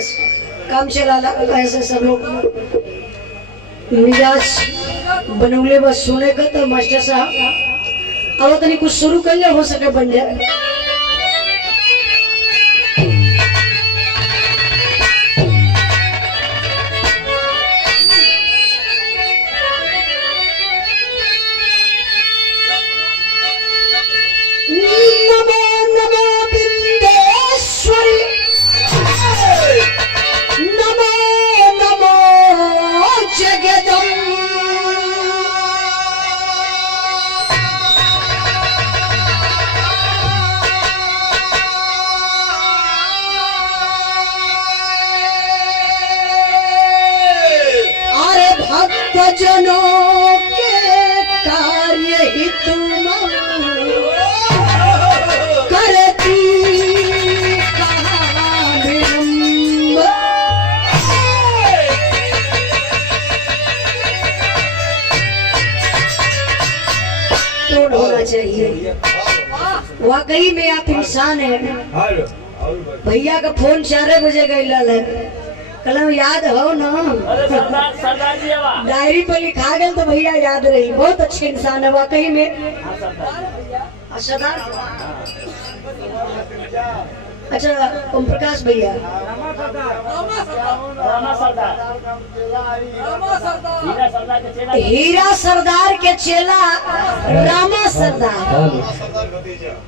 बस काम चला ऐसे सब लोग मिजाज बनौले बस सोने का। तो मास्टर साहब अब तनी कुछ शुरू कर ले, हो सके बन जाए। जनों के कार्य ही तुम करती टोन होना चाहिए। वाकई में आप इंसान है। भैया का फोन 4 बजे गई है, कलम याद हो ना? डायरी पर लिखा गया तो भैया याद रही। बहुत अच्छे इंसान है वाकई में। सरदार अच्छा ओम प्रकाश भैया हीरा सरदार के चेला रामा सरदार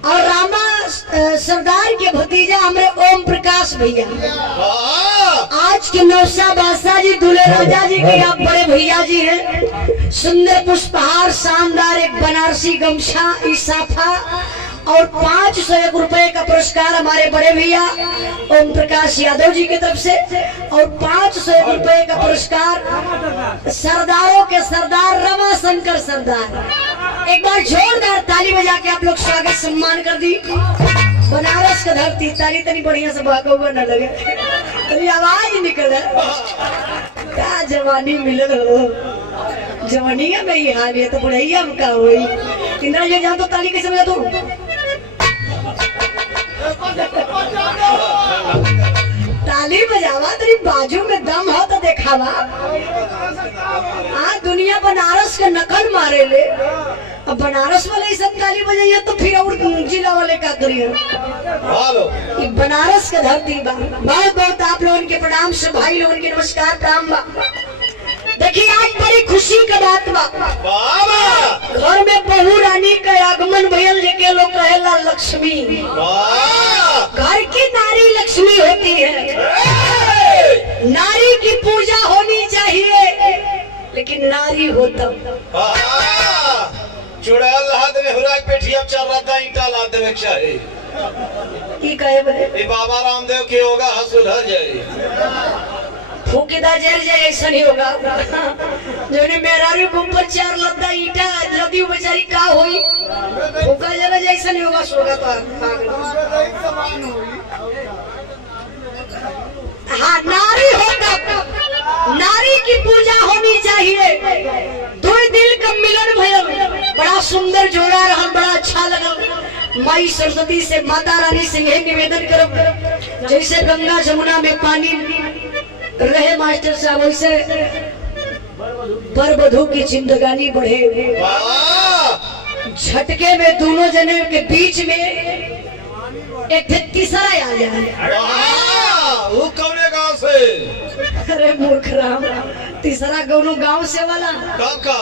और रामा सरदार के भतीजा हमारे ओम प्रकाश भैया। आज के नौसा बादशाह जी दूल्हे राजा जी के आप बड़े भैया जी हैं। सुंदर पुष्पहार, शानदार एक बनारसी गमछा, इसाफा और 501 रुपए का पुरस्कार हमारे बड़े भैया ओम प्रकाश यादव जी की तरफ से, और 501 रुपए का पुरस्कार सरदारों के सरदार रमा शंकर सरदार। एक बार जोरदार ताली बजा के आप लोग स्वागत सम्मान कर दी। बनारस का धरती, ताली तनी बढ़िया से भागा हुआ न लगे, तनी आवाज निकले। क्या जवानी मिलल हो, जवानिया में ही हाल है तो बुढ़ैया में का हुई। इंदिरा जी जान तो ताली कैसे बजा तू? ताली बजावा, तेरी बाजू में दम हो तो देखावा। आज दुनिया बनारस का नकल मारे ले, अब बनारस वाले सब ताली बजाइए तो फिर और जिला वाले का करिए। बनारस का धरती बहुत बहुत आप लोगों के प्रणाम से भाई लोगों के नमस्कार प्रणाम बा। देखिए आज बड़ी खुशी का बात बा, घर में बहू रानी का आगमन भयल जेके लोग कहेला लक्ष्मी। घर की नारी लक्ष्मी होती है, नारी की पूजा होनी चाहिए, लेकिन नारी होता चुड़ैल हाथ में हुरा के पेठिया चल रहा था, ईंटा ला देवे चाहिए। की कहे बने बाबा रामदेव के होगा हंसुल हर जाए फूकेदा जर जाए ऐसा नहीं होगा। जो मेहरारू ऊपर 4 लद्दा ईंटा लदी बेचारी का होई, फूका जरा जैसा नहीं होगा। सोगा तो हाँ नारी होता, नारी की पूजा होनी चाहिए। दो दिल का मिलन भयल, बड़ा सुंदर जोड़ा रहा, बड़ा अच्छा लगा। माई सरस्वती से माता रानी से यही निवेदन करो, जैसे गंगा जमुना में पानी रहे मास्टर साहब, वैसे बर वधू की जिंदगानी बढ़े। झटके में दोनों जने के बीच में एक तीसरा आ जाए। वो कौने गांव से? अरे मूर्ख राम, तीसरा कौनो गांव से वाला काका